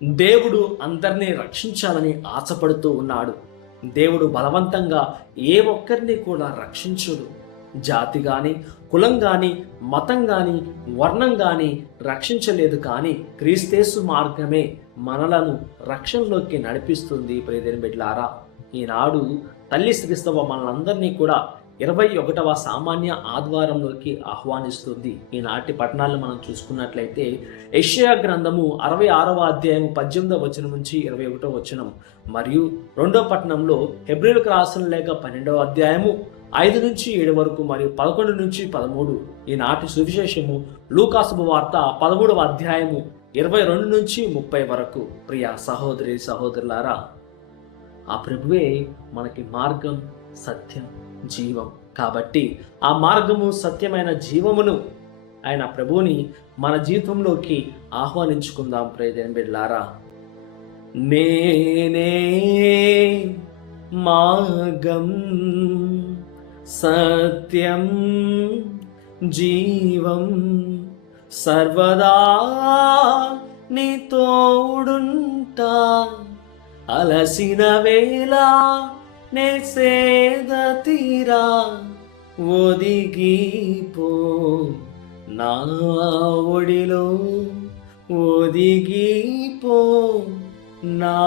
దేవుడు అందరినీ రక్షించాలని ఆశపడుతూ ఉన్నాడు. దేవుడు బలవంతంగా ఏ ఒక్కరిని కూడా రక్షించుడు. జాతి కానీ, కులం కానీ, మతం కానీ, వర్ణం కానీ రక్షించలేదు. కానీ క్రీస్తేసు మార్గమే మనలను రక్షణలోకి నడిపిస్తుంది. ప్రియదేని బిడ్డలారా, ఈనాడు తల్లి శ్రీస్తవ మనందరినీ కూడా 21వ సామాన్య ఆదివారంలోకి ఆహ్వానిస్తుంది. ఈనాటి పట్టణాలను మనం చూసుకున్నట్లయితే యెషయా గ్రంథము 66వ అధ్యాయము 18వ వచనం నుంచి 21వ వచనం, మరియు 2వ పట్టణంలో హెబ్రీయులకు రాసిన లేఖ 12వ అధ్యాయము 5 నుంచి 7 వరకు, మరియు 11 నుంచి 13. ఈనాటి సువిశేషము లూకా శుభవార్త 13వ అధ్యాయము 22 నుంచి 30 వరకు. ప్రియ సహోదరి సహోదరులారా, ఆ ప్రభువే మనకి మార్గం, సత్యం, జీవం. కాబట్టి ఆ మార్గము, సత్యమైన జీవమును ఆయన ప్రభువుని మన జీవితంలోకి ఆహ్వానించుకుందాం. ప్రియదేని బిడ్డలారా, నేనే మార్గం, సత్యం, జీవం, సర్వదా నీ తోడుంటా, అలసిన వేళ నే సేద తీరా, ఒదిగిపో నా ఒడిలో, ఒదిగిపో నా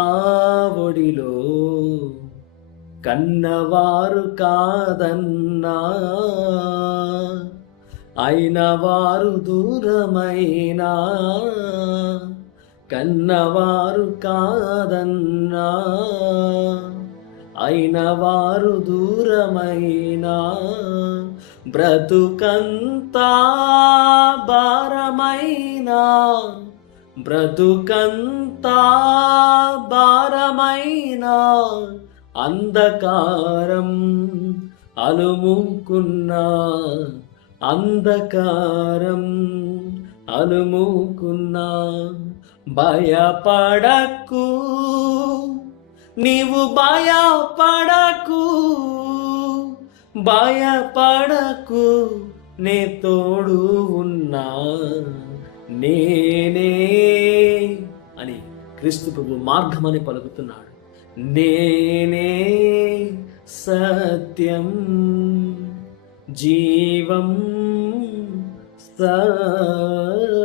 ఒడిలో, కన్నవారు కాదన్నా అయిన వారు దూరమైనా, కన్నవారు కాదన్నా అయిన వారు దూరమైనా, బ్రతుకంతా భారమైనా, బ్రతుకంతా భారమైనా, అంధకారం అలుముకున్నా, అంధకారం అలుముకున్నా, భయపడకు నీవు, భయపడకు, భయపడకు, నే తోడు ఉన్నా, నేనే అని క్రీస్తు ప్రభు మార్గమని పలుకుతున్నాడు. నేనే సత్యం, జీవం, సర్వం.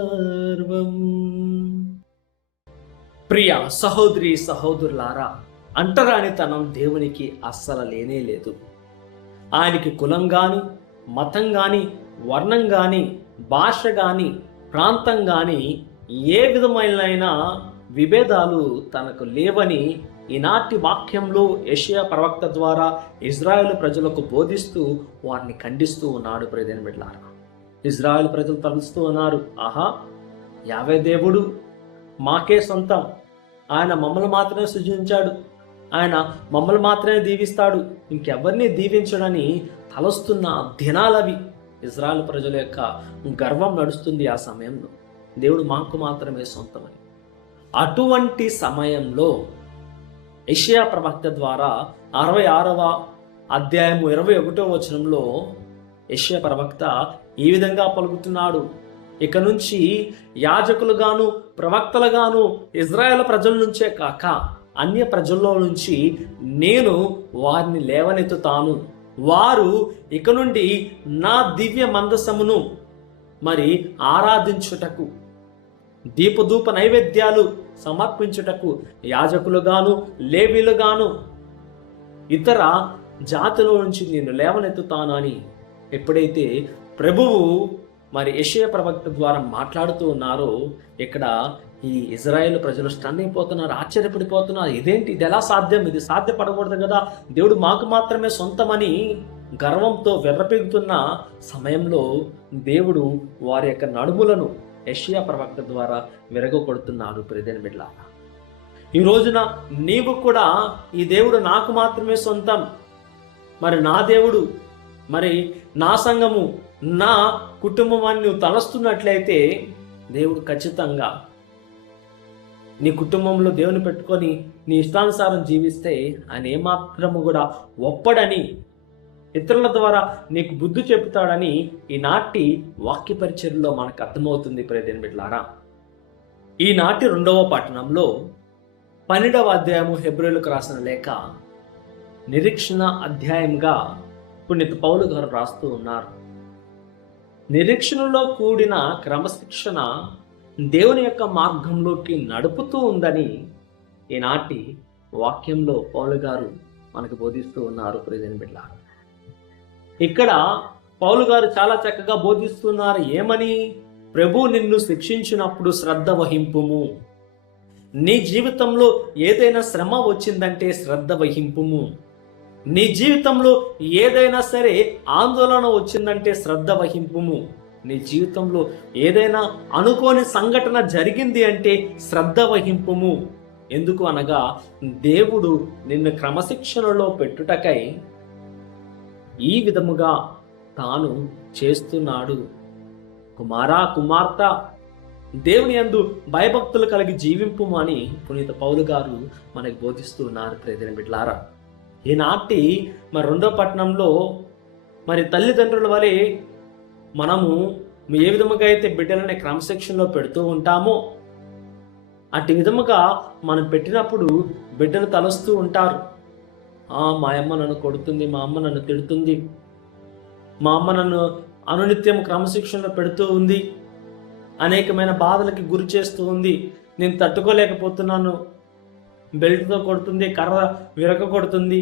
ప్రియ సహోదరి సహోదరులారా, అంటరానితనం దేవునికి అస్సలు లేనే లేదు. ఆయనకి కులం కానీ, మతం కానీ, వర్ణం కానీ, భాష కానీ, ప్రాంతం కానీ, ఏ విధమైన విభేదాలు తనకు లేవని ఈనాటి వాక్యంలో యెషయా ప్రవక్త ద్వారా ఇజ్రాయేలు ప్రజలకు బోధిస్తూ వారిని ఖండిస్తూ ఉన్నాడు. ప్రియదేని బిడ్డలారా, ఇజ్రాయేలు ప్రజలు తలుస్తూ ఉన్నారు, ఆహా, యావే దేవుడు మాకే సొంతం, ఆయన మమ్మల్ని మాత్రమే సృజించాడు, ఆయన మమ్మల్ని మాత్రమే దీవిస్తాడు, ఇంకెవరిని దీవించడని తలస్తున్న దినాలవి. ఇజ్రాయేల్ ప్రజల యొక్క గర్వం నడుస్తుంది ఆ సమయంలో, దేవుడు మాకు మాత్రమే సొంతమని. అటువంటి సమయంలో యెషయా ప్రవక్త ద్వారా 66వ అధ్యాయము 21వ వచనంలో యెషయా ప్రవక్త ఈ విధంగా పలుకుతున్నాడు, ఇక నుంచి యాజకులుగాను ప్రవక్తలుగాను ఇజ్రాయేల్ ప్రజల నుంచే కాక అన్య ప్రజల్లో నుంచి నేను వారిని లేవనెత్తుతాను. వారు ఇక నుండి నా దివ్య మందసమును మరి ఆరాధించుటకు, దీపధూప నైవేద్యాలు సమర్పించుటకు యాజకులుగాను లేవీలుగాను ఇతర జాతుల నుంచి నేను లేవనెత్తుతాను అని ఎప్పుడైతే ప్రభువు మరి యెషయా ప్రవక్త ద్వారా మాట్లాడుతూ ఉన్నారో, ఇక్కడ ఈ ఇజ్రాయేల్ ప్రజలు స్టన్ అయిపోతున్నారు, ఆశ్చర్యపడిపోతున్నారు. ఇదేంటి, ఇది ఎలా సాధ్యం, ఇది సాధ్యపడకూడదు కదా, దేవుడు మాకు మాత్రమే సొంతమని గర్వంతో వెర్రపెగుతున్న సమయంలో దేవుడు వారి యొక్క నడుములను యెషయా ప్రవక్త ద్వారా విరగొడుతున్నాడు. ప్రియదేని బిడ్డలారా, ఈ రోజున నీవు కూడా ఈ దేవుడు నాకు మాత్రమే సొంతం, మరి నా దేవుడు, మరి నా సంఘము, నా కుటుంబాన్ని నువ్వు తలస్తున్నట్లయితే దేవుడు ఖచ్చితంగా నీ కుటుంబంలో దేవుని పెట్టుకొని నీ ఇష్టానుసారం జీవిస్తే ఆయన ఏమాత్రము కూడా ఒప్పడని, ఇతరుల ద్వారా నీకు బుద్ధి చెబుతాడని ఈనాటి వాక్య పరిచర్యలో మనకు అర్థమవుతుంది. ప్రియదేని బిడ్డలారా, ఈనాటి 2వ పట్టణంలో 12వ అధ్యాయము హెబ్రీయులకు రాసిన లేఖ నిరీక్షణ అధ్యాయంగా పునీత పౌలు గారు రాస్తూ ఉన్నారు. నిరీక్షణలో కూడిన క్రమశిక్షణ దేవుని యొక్క మార్గంలోకి నడుపుతూ ఉందని ఈనాటి వాక్యంలో పౌలు గారు మనకు బోధిస్తూ ఉన్నారు. ప్రియమైన బిడ్డలారా, ఇక్కడ పౌలు గారు చాలా చక్కగా బోధిస్తున్నారు. ఏమని? ప్రభు నిన్ను శిక్షించినప్పుడు శ్రద్ధ వహింపుము. నీ జీవితంలో ఏదైనా శ్రమ వచ్చిందంటే శ్రద్ధ వహింపుము. నీ జీవితంలో ఏదైనా సరే ఆందోళన వచ్చిందంటే శ్రద్ధ వహింపుము. నీ జీవితంలో ఏదైనా అనుకోని సంఘటన జరిగింది అంటే శ్రద్ధ వహింపుము. ఎందుకు అనగా దేవుడు నిన్ను క్రమశిక్షణలో పెట్టుటకై ఈ విధముగా తాను చేస్తున్నాడు. కుమారా, కుమార్తె, దేవుని యందు భయభక్తులు కలిగి జీవింపుము అని పునీత పౌలు గారు మనకు బోధిస్తూ ఉన్నారు. ప్రియమైన బిడ్డలారా, ఈనాటి 2వ పట్టణంలో తల్లిదండ్రుల వలె మనము ఏ విధముగా అయితే బిడ్డలని క్రమశిక్షణలో పెడుతూ ఉంటామో అట్టి విధముగా మనం పెట్టినప్పుడు బిడ్డలు తలస్తూ ఉంటారు. మా అమ్మ నన్ను కొడుతుంది, మా అమ్మ నన్ను తిడుతుంది, మా అమ్మ నన్ను అనునిత్యం క్రమశిక్షణలో పెడుతూ ఉంది, అనేకమైన బాధలకి గురి చేస్తూ ఉంది, నేను తట్టుకోలేకపోతున్నాను, బెల్ట్తో కొడుతుంది, కర్ర విరక కొడుతుంది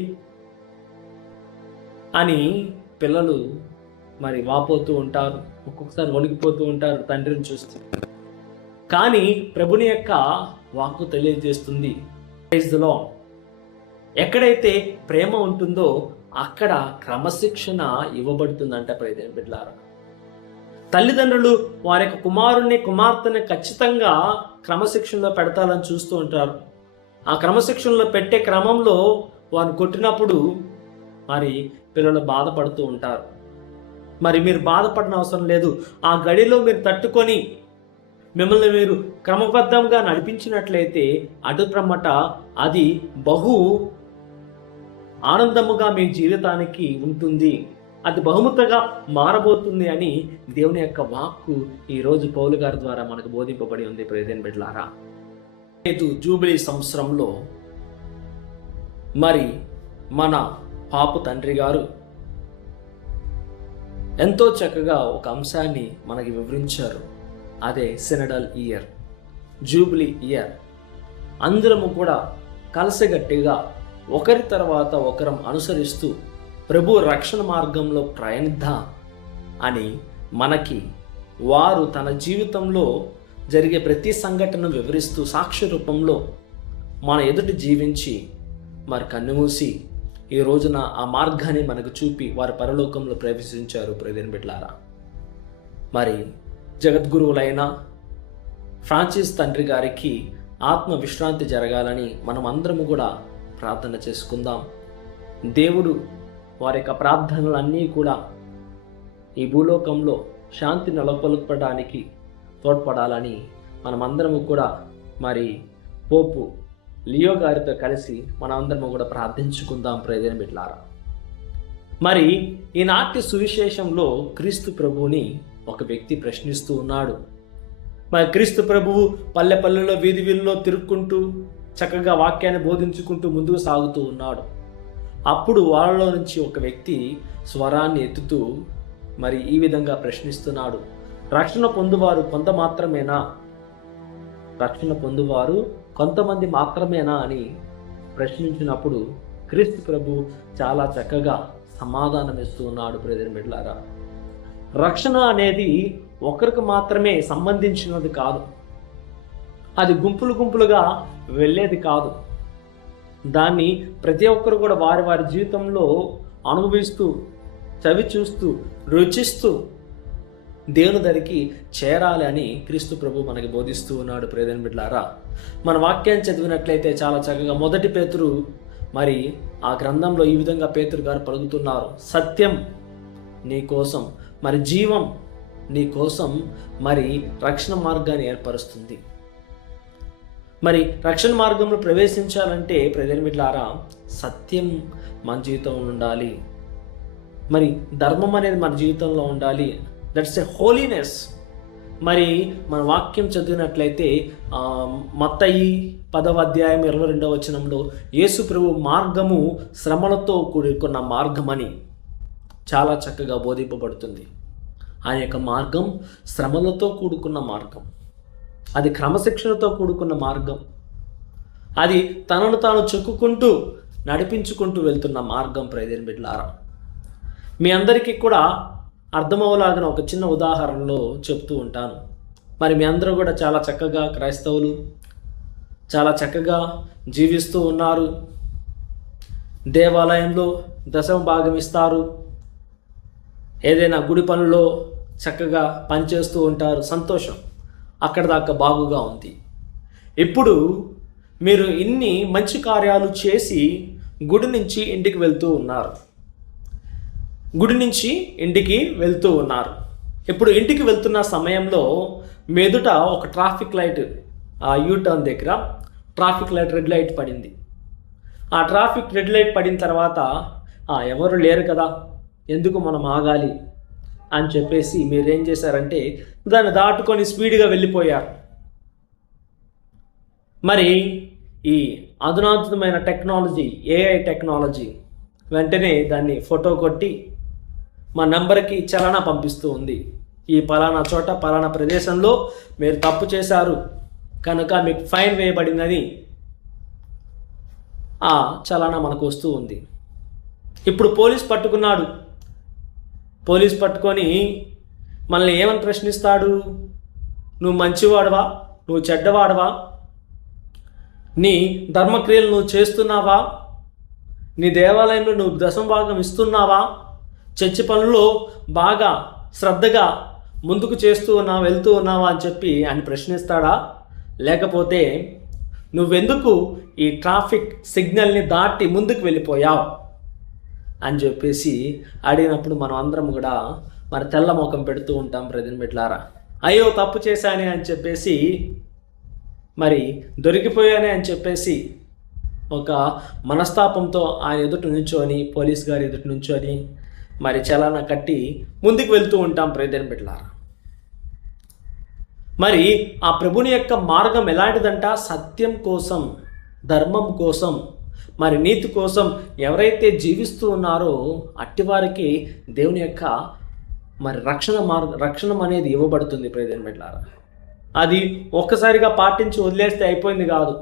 అని పిల్లలు వాపోతూ ఉంటారు. ఒక్కొక్కసారి వణికిపోతూ ఉంటారు తండ్రిని చూస్తూ. కానీ ప్రభుని యొక్క వాక్కు తెలియజేస్తుంది, ఎక్కడైతే ప్రేమ ఉంటుందో అక్కడ క్రమశిక్షణ ఇవ్వబడుతుందంట. ప్రియమైన బిడ్డలారా, తల్లిదండ్రులు వారి యొక్క కుమారుణ్ణి కుమార్తెని ఖచ్చితంగా క్రమశిక్షణలో పెడతాలని చూస్తూ ఉంటారు. ఆ క్రమశిక్షణలో పెట్టే క్రమంలో వారిని కొట్టినప్పుడు పిల్లలు బాధపడుతూ ఉంటారు. మీరు బాధపడిన అవసరం లేదు. ఆ గడిలో మీరు తట్టుకొని మిమ్మల్ని మీరు క్రమబద్ధంగా నడిపించినట్లయితే అటుప్రమ్మట అది బహు ఆనందముగా మీ జీవితానికి ఉంటుంది, అది బహుమతిగా మారబోతుంది అని దేవుని యొక్క వాక్కు ఈరోజు పౌలు గారి ద్వారా మనకు బోధింపబడి ఉంది. ప్రియమైన బిడ్డలారా, జూబిలీ సంవత్సరంలో మన పాపు తండ్రి గారు ఎంతో చక్కగా ఒక అంశాన్ని మనకి వివరించారు. అదే సినడల్ ఇయర్, జూబిలీ ఇయర్. అందరము కూడా కలిసిగట్టిగా ఒకరి తర్వాత ఒకరం అనుసరిస్తూ ప్రభు రక్షణ మార్గంలో ప్రయాణిద్దాం అని మనకి వారు తన జీవితంలో జరిగే ప్రతి సంఘటనను వివరిస్తూ సాక్ష్య రూపంలో మన ఎదుటి జీవించి కన్నుమూసి ఈ రోజున ఆ మార్గాన్ని మనకు చూపి వారి పరలోకంలో ప్రవేశించారు. ప్రియమైన బిడ్డలారా, జగద్గురువులైన ఫ్రాన్సిస్ తండ్రి గారికి ఆత్మ విశ్రాంతి జరగాలని మనం అందరము కూడా ప్రార్థన చేసుకుందాం. దేవుడు వారి యొక్క ప్రార్థనలన్నీ కూడా ఈ భూలోకంలో శాంతి నెలకొల్పడానికి తోడ్పడాలని మనమందరము కూడా పోపు లియో గారితో కలిసి మనమందరము కూడా ప్రార్థించుకుందాం. ప్రియమైన బిడ్డలారా, ఈనాటి సువిశేషంలో క్రీస్తు ప్రభువుని ఒక వ్యక్తి ప్రశ్నిస్తూ ఉన్నాడు. క్రీస్తు ప్రభువు పల్లె పల్లెలో వీధి వీధిలో తిరుక్కుంటూ చక్కగా వాక్యాన్ని బోధించుకుంటూ ముందుకు సాగుతూ ఉన్నాడు. అప్పుడు వాళ్ళలో నుంచి ఒక వ్యక్తి స్వరాన్ని ఎత్తుతూ ఈ విధంగా ప్రశ్నిస్తున్నాడు. రక్షణ పొందువారు కొంతమంది మాత్రమేనా అని ప్రశ్నించినప్పుడు క్రీస్తు ప్రభు చాలా చక్కగా సమాధానం ఇస్తూ ఉన్నాడు. ప్రియమైన బిడ్డలారా, రక్షణ అనేది ఒకరికి మాత్రమే సంబంధించినది కాదు, అది గుంపులుగా వెళ్ళేది కాదు. దాన్ని ప్రతి ఒక్కరు కూడా వారి వారి జీవితంలో అనుభవిస్తూ, చవి చూస్తూ, రుచిస్తూ దేవుని దరికి చేరాలి అని క్రీస్తు ప్రభు మనకి బోధిస్తూ ఉన్నాడు. ప్రియమైన బిడ్డలారా, మన వాక్యాన్ని చదివినట్లయితే చాలా చక్కగా 1 పేతురు ఆ గ్రంథంలో ఈ విధంగా పేతురు గారు పలుకుతున్నారు. సత్యం నీ కోసం, జీవం నీ కోసం రక్షణ మార్గాన్ని ఏర్పరుస్తుంది. రక్షణ మార్గంలో ప్రవేశించాలంటే ప్రియమైన బిడ్డలారా, సత్యం మన జీవితంలో ఉండాలి, ధర్మం అనేది మన జీవితంలో ఉండాలి. That's a holiness. మరి మన వాక్యం చదివినట్లయితే మత్తయి 10వ అధ్యాయం 22వ వచనంలో యేసు ప్రభు మార్గము శ్రమలతో కూడుకున్న మార్గమని చాలా చక్కగా బోధింపబడుతుంది. ఆయన యొక్క మార్గం శ్రమలతో కూడుకున్న మార్గం, అది క్రమశిక్షణతో కూడుకున్న మార్గం, అది తనను తాను చెక్కుకుంటూ నడిపించుకుంటూ వెళ్తున్న మార్గం. ప్రియమైన బిడ్డలారా, మీ అందరికీ కూడా అర్థమవలాగిన ఒక చిన్న ఉదాహరణలో చెప్తూ ఉంటాను. మరి మీ అందరూ కూడా చాలా చక్కగా క్రైస్తవులు, చాలా చక్కగా జీవిస్తూ ఉన్నారు, దేవాలయంలో దశమ భాగం ఇస్తారు, ఏదైనా గుడి పనుల్లో చక్కగా పనిచేస్తూ ఉంటారు, సంతోషం, అక్కడ దాకా బాగుగా ఉంది. ఇప్పుడు మీరు ఇన్ని మంచి కార్యాలు చేసి గుడి నుంచి ఇంటికి వెళ్తూ ఉన్నారు, గుడి నుంచి ఇంటికి వెళ్తూ ఉన్నారు. ఇప్పుడు ఇంటికి వెళ్తున్న సమయంలో మెదుట ఒక ట్రాఫిక్ లైట్, ఆ యూటర్న్ దగ్గర ట్రాఫిక్ లైట్, రెడ్ లైట్ పడింది. ఆ ట్రాఫిక్ రెడ్ లైట్ పడిన తర్వాత ఎవరు లేరు కదా, ఎందుకు మనం ఆగాలి అని చెప్పేసి మీరేం చేశారంటే దాన్ని దాటుకొని స్పీడ్గా వెళ్ళిపోయారు. మరి ఈ అధునాతనమైన టెక్నాలజీ, ఏఐ టెక్నాలజీ వెంటనే దాన్ని ఫోటో కొట్టి మా నంబర్కి చలానా పంపిస్తూ ఉంది. ఈ పలానా చోట పలానా ప్రదేశంలో మీరు తప్పు చేశారు కనుక మీకు ఫైన్ వేయబడిందని ఆ చలానా మనకు వస్తూ ఉంది. ఇప్పుడు పోలీస్ పట్టుకున్నాడు. పోలీస్ పట్టుకొని మనల్ని ఏమని ప్రశ్నిస్తాడు? నువ్వు మంచివాడవా, నువ్వు చెడ్డవాడవా, నీ ధర్మక్రియలు నువ్వు చేస్తున్నావా, నీ దేవాలయంలో నువ్వు దశమ భాగం ఇస్తున్నావా, చర్చి పనుల్లో బాగా శ్రద్ధగా ముందుకు వెళ్తూ ఉన్నావా అని చెప్పి ఆయన ప్రశ్నిస్తాడా? లేకపోతే నువ్వెందుకు ఈ ట్రాఫిక్ సిగ్నల్ని దాటి ముందుకు వెళ్ళిపోయావు అని చెప్పేసి అడిగినప్పుడు మనం అందరం కూడా మరి తెల్ల ముఖం పెడుతూ ఉంటాం. ప్రజలు బిడ్డలారా, అయ్యో తప్పు చేశానే అని చెప్పేసి, మరి దొరికిపోయానే అని చెప్పేసి ఒక మనస్తాపంతో ఆయన ఎదుటి నుంచొని, పోలీస్ గారి ఎదుటి నుంచొని మరి చలానా కట్టి ముందుకు వెళ్తూ ఉంటాం. ప్రియమైన బిడ్డలారా, మరి ఆ ప్రభుని యొక్క మార్గం ఎలాంటిదంట? సత్యం కోసం, ధర్మం కోసం, మరి నీతి కోసం ఎవరైతే జీవిస్తూ ఉన్నారో అట్టివారికి దేవుని యొక్క మరి రక్షణ అనేది ఇవ్వబడుతుంది. ప్రియమైన బిడ్డలారా, అది ఒక్కసారిగా పాటించి వదిలేస్తే అయిపోయింది కాదు,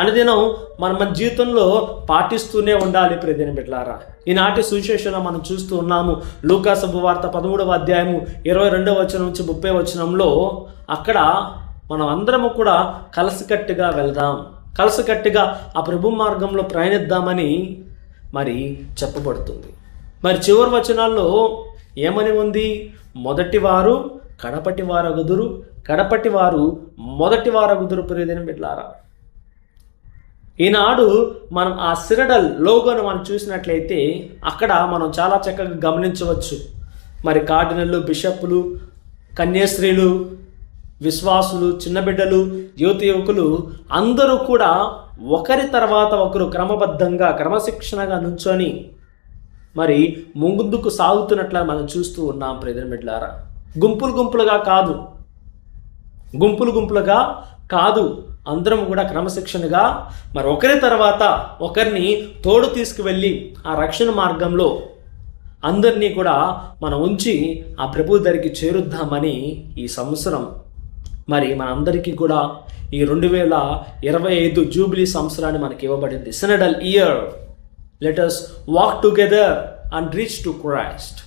అనుదినం మన జీవితంలో పాటిస్తూనే ఉండాలి. ప్రియమైన బిడ్డలారా, ఈనాటి సువిశేషంలో మనం చూస్తూ ఉన్నాము. లూకా శుభవార్త 13వ అధ్యాయము 22వ వచనం నుంచి 30వ వచనంలో అక్కడ మనం అందరము కూడా కలిసికట్టుగా వెళ్దాం, కలిసికట్టుగా ఆ ప్రభు మార్గంలో ప్రయాణిద్దామని మరి చెప్పబడుతుంది. మరి చివరి వచనాల్లో ఏమని ఉంది? మొదటివారు కడపటి వారగుదురు, కడపటి వారు మొదటి వారగుదురు. ప్రియమైన బిడ్డలారా, ఈనాడు మనం ఆ సిరడల్ లోగోను మనం చూసినట్లయితే అక్కడ మనం చాలా చక్కగా గమనించవచ్చు. మరి కార్డినల్లు, బిషప్పులు, కన్యాస్త్రీలు, విశ్వాసులు, చిన్న బిడ్డలు, యువకులు అందరూ కూడా ఒకరి తర్వాత ఒకరు క్రమబద్ధంగా, క్రమశిక్షణగా నుంచొని మరి ముందుకు సాగుతున్నట్లా మనం చూస్తూ ఉన్నాం. ప్రియమైన బిడ్డలారా, గుంపులుగా కాదు, అందరం కూడా క్రమశిక్షణగా మరి ఒకరి తర్వాత ఒకరిని తోడు తీసుకువెళ్ళి ఆ రక్షణ మార్గంలో అందరినీ కూడా మనం ఉంచి ఆ ప్రభు దగ్గరికి చేరుద్దామని ఈ సంవత్సరం మరి మనందరికీ కూడా ఈ 2025 జూబిలీ సంవత్సరాన్ని మనకి ఇవ్వబడింది. Synodal year, let us walk together and reach to Christ.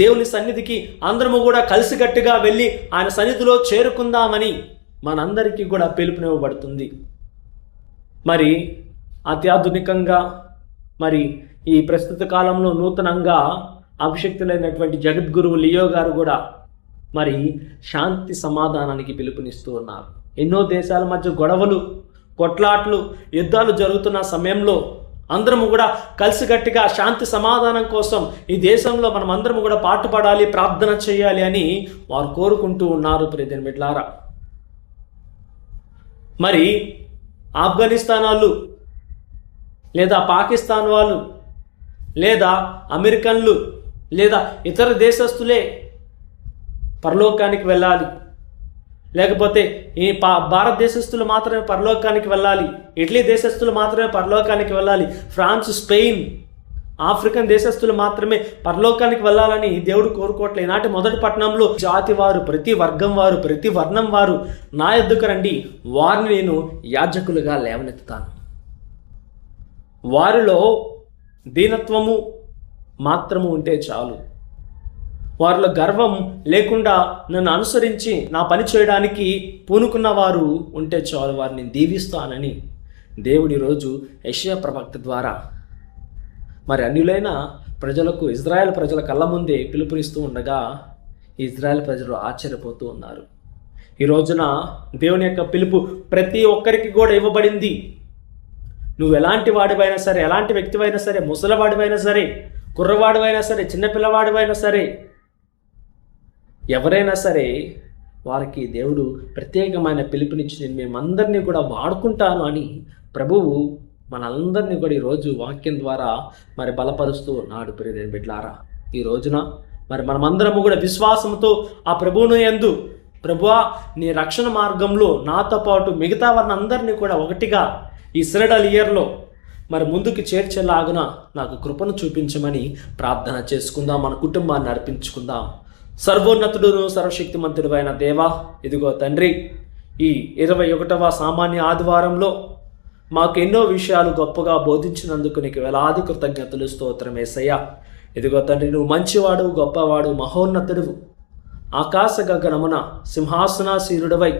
దేవుని సన్నిధికి అందరము కూడా కలిసికట్టుగా వెళ్ళి ఆయన సన్నిధిలో చేరుకుందామని మనందరికీ కూడా పిలుపునివ్వబడుతుంది. మరి అత్యాధునికంగా మరి ఈ ప్రస్తుత కాలంలో నూతనంగా అభిషక్తులైనటువంటి జగద్గురువు లియో గారు కూడా మరి శాంతి సమాధానానికి పిలుపునిస్తూ ఉన్నారు. ఎన్నో దేశాల మధ్య గొడవలు, కొట్లాట్లు, యుద్ధాలు జరుగుతున్న సమయంలో అందరము కూడా కలిసికట్టుగా శాంతి సమాధానం కోసం ఈ దేశంలో మనం అందరము కూడా పాటుపడాలి, ప్రార్థన చేయాలి అని వారు కోరుకుంటూ ఉన్నారు. ప్రియమైన బిడ్డలారా, మరి ఆఫ్ఘనిస్తాన్ వాళ్ళు లేదా పాకిస్తాన్ వాళ్ళు లేదా అమెరికన్లు లేదా ఇతర దేశస్తులే పరలోకానికి వెళ్ళాలి, లేకపోతే ఈ భారతదేశస్తులు మాత్రమే పరలోకానికి వెళ్ళాలి, ఇటలీ దేశస్తులు మాత్రమే పరలోకానికి వెళ్ళాలి, ఫ్రాన్స్, స్పెయిన్, ఆఫ్రికన్ దేశస్తులు మాత్రమే పరలోకానికి వెళ్ళాలని దేవుడు కోరుకోవట్లేదు. ఈనాటి మొదటి పట్టణంలో జాతి వారు, ప్రతి వర్గం వారు, ప్రతి వర్ణం వారు నా యొద్దకు రండి, వారిని నేను యాజకులుగా లేవనెత్తుతాను. వారిలో దీనత్వము మాత్రము ఉంటే చాలు, వారిలో గర్వం లేకుండా నన్ను అనుసరించి నా పని చేయడానికి పూనుకున్న వారు ఉంటే చాలు, వారిని దీవిస్తానని దేవుడి రోజు యెషయా ప్రవక్త ద్వారా మరి అన్యులైన ప్రజలకు, ఇజ్రాయెల్ ప్రజల కళ్ళ ముందే పిలుపునిస్తూ ఉండగా ఇజ్రాయెల్ ప్రజలు ఆశ్చర్యపోతూ ఉన్నారు. ఈ రోజున దేవుని యొక్క పిలుపు ప్రతి ఒక్కరికి కూడా ఇవ్వబడింది. నువ్వు ఎలాంటి వాడివైనా సరే, ఎలాంటి వ్యక్తివైనా సరే, ముసలివాడివైనా సరే, కుర్రవాడివైనా సరే, చిన్నపిల్లవాడివైనా సరే, ఎవరైనా సరే వారికి దేవుడు ప్రత్యేకమైన పిలుపునిచ్చి నేను మేమందరినీ కూడా వాడుకుంటాను అని ప్రభువు మనందరినీ కూడా ఈరోజు వాక్యం ద్వారా మరి బలపరుస్తూ ఉన్నాడు. ప్రియమైన బిడ్డలారా, ఈ రోజున మరి మనమందరము కూడా విశ్వాసంతో ఆ ప్రభువును యందు, ప్రభువా నీ రక్షణ మార్గంలో నాతో పాటు మిగతా వారిని అందరినీ కూడా ఒకటిగా ఈ సిరడల్ ఇయర్లో మరి ముందుకు చేర్చేలాగున నాకు కృపను చూపించమని ప్రార్థన చేసుకుందాం. మన కుటుంబాన్ని అర్పించుకుందాం. సర్వోన్నతుడును సర్వశక్తిమంతుడు అయిన దేవా, ఇదిగో తండ్రి, ఈ 21వ సామాన్య ఆదివారంలో మాకు ఎన్నో విషయాలు గొప్పగా బోధించినందుకు నీకు వేలాది కృతజ్ఞతలు, స్తోత్రం యేసయ్యా. ఇదిగో తండ్రి, నువ్వు మంచివాడు, గొప్పవాడు, మహోన్నతుడువు. ఆకాశ గగనమున సింహాసనాసీనుడవై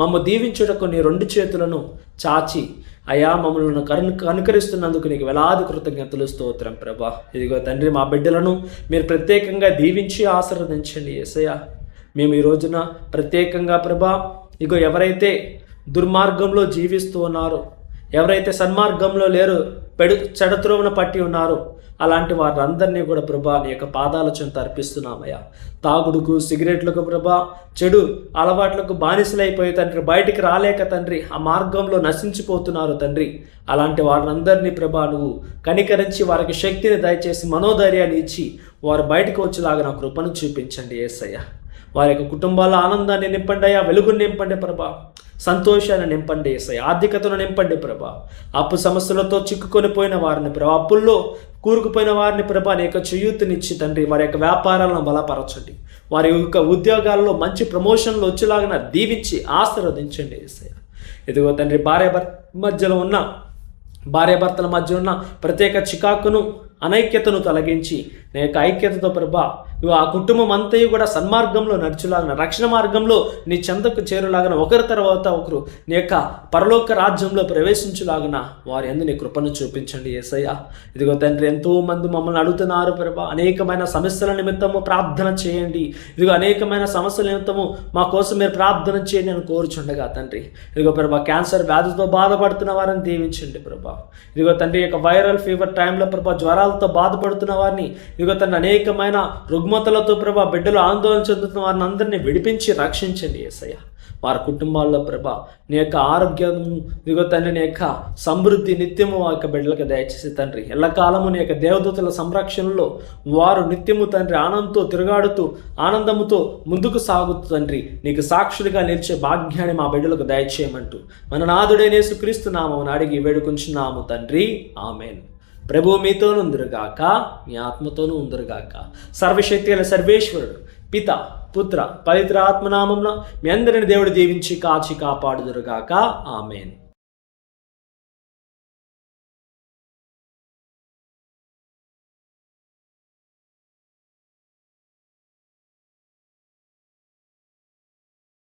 మమ్మ దీవించుటకు నీ 2 చేతులను చాచి అయా మమ్మల్ని కనుకరిస్తున్నందుకు నీకు వేలాది కృతజ్ఞతలు, స్తోత్రం ప్రభా. ఇదిగో తండ్రి, మా బిడ్డలను మీరు ప్రత్యేకంగా దీవించి ఆశీర్వదించండి యేసయ్యా. మేము ఈ రోజున ప్రత్యేకంగా ప్రభా, ఇగో ఎవరైతే దుర్మార్గంలో జీవిస్తూ ఉన్నారో, ఎవరైతే సన్మార్గంలో లేరు, చెడత్రోవన పట్టి ఉన్నారో, అలాంటి వారందరినీ కూడా ప్రభా నీ యొక్క పాదాల చెంత అర్పిస్తున్నామయ్యా. తాగుడుకు, సిగరెట్లకు ప్రభా, చెడు అలవాట్లకు బానిసలైపోయి తండ్రి బయటికి రాలేక తండ్రి ఆ మార్గంలో నశించిపోతున్నారు తండ్రి. అలాంటి వారందరినీ ప్రభా నువ్వు కనికరించి వారికి శక్తిని దయచేసి మనోధైర్యాన్ని ఇచ్చి వారు బయటకు వచ్చేలాగా నా కృపను చూపించండి యేసయ్య. వారి యొక్క కుటుంబాల ఆనందాన్ని నింపండి అయ్యా, వెలుగుని నింపండి ప్రభా, సంతోషాన్ని నింపండి యేసయ్య, ఆర్థికతను నింపండి ప్రభా. అప్పు సమస్యలతో చిక్కుకొని పోయిన వారిని ప్రభా, అప్పుల్లో కూరుకుపోయిన వారిని ప్రభా నీ యొక్క చేయూతనిచ్చి తండ్రి వారి యొక్క వ్యాపారాలను బలపరచండి, వారి యొక్క ఉద్యోగాల్లో మంచి ప్రమోషన్లు వచ్చేలాగా దీవించి ఆశీర్వదించండి యేసయ్య. ఇదిగో తండ్రి, భార్యాభర్తల మధ్య ఉన్న ప్రత్యేక చికాకును, అనైక్యతను తొలగించి నీ యొక్క ఐక్యతతో ప్రభా నువ్వు ఆ కుటుంబం అంతయు కూడా సన్మార్గంలో నడుచులాగిన, రక్షణ మార్గంలో నీ చెంతకు చేరులాగిన, ఒకరి తర్వాత ఒకరు నీ యొక్క పరలోక రాజ్యంలో ప్రవేశించులాగిన వారి యందు నీ కృపను చూపించండి యేసయ్య. ఇదిగో తండ్రి, ఎంతోమంది మమ్మల్ని అడుగుతున్నారు ప్రభా, అనేకమైన సమస్యల నిమిత్తము ప్రార్థన చేయండి, ఇదిగో అనేకమైన సమస్యల నిమిత్తము మా కోసం మీరు ప్రార్థన చేయండి అని కోరుచుండగా తండ్రి, ఇదిగో ప్రభా క్యాన్సర్ వ్యాధితో బాధపడుతున్న వారిని దీవించండి ప్రభా. ఇదిగో తండ్రి, యొక్క వైరల్ ఫీవర్ టైంలో ప్రభా జ్వరాలతో బాధపడుతున్న వారిని, ఇదిగో తండ్రి అనేకమైన రుగ్మతలతో ప్రభా బిడ్డలు ఆందోళన చెందుతున్న వారిని అందరినీ విడిపించి రక్షించండి యేసయ్య. వారి కుటుంబాల్లో ప్రభా నీ యొక్క ఆరోగ్యం, ఇదిగో తండ్రి నీ యొక్క సమృద్ధి నిత్యము ఆ యొక్క బిడ్డలకు దయచేసి తండ్రి, ఎల్లకాలము నీ యొక్క దేవదూతల సంరక్షణలో వారు నిత్యము తండ్రి ఆనందంతో తిరుగాడుతూ ఆనందముతో ముందుకు సాగుతూ తండ్రి నీకు సాక్షులుగా నిలిచే భాగ్యాన్ని మా బిడ్డలకు దయచేయమంటూ మన నాథుడైన యేసుక్రీస్తు నామమున అడిగి వేడుకొంచున్నాము తండ్రి, ఆమేన్. ప్రభువు మీతోను ఉందురుగాక, మీ ఆత్మతోనూ ఉందురుగాక. సర్వశక్తి గల సర్వేశ్వరుడు పిత, పుత్ర, పవిత్ర ఆత్మనామంలో మీ అందరిని దేవుడు దీవించి కాచి కాపాడుదురుగాక. ఆమేన్.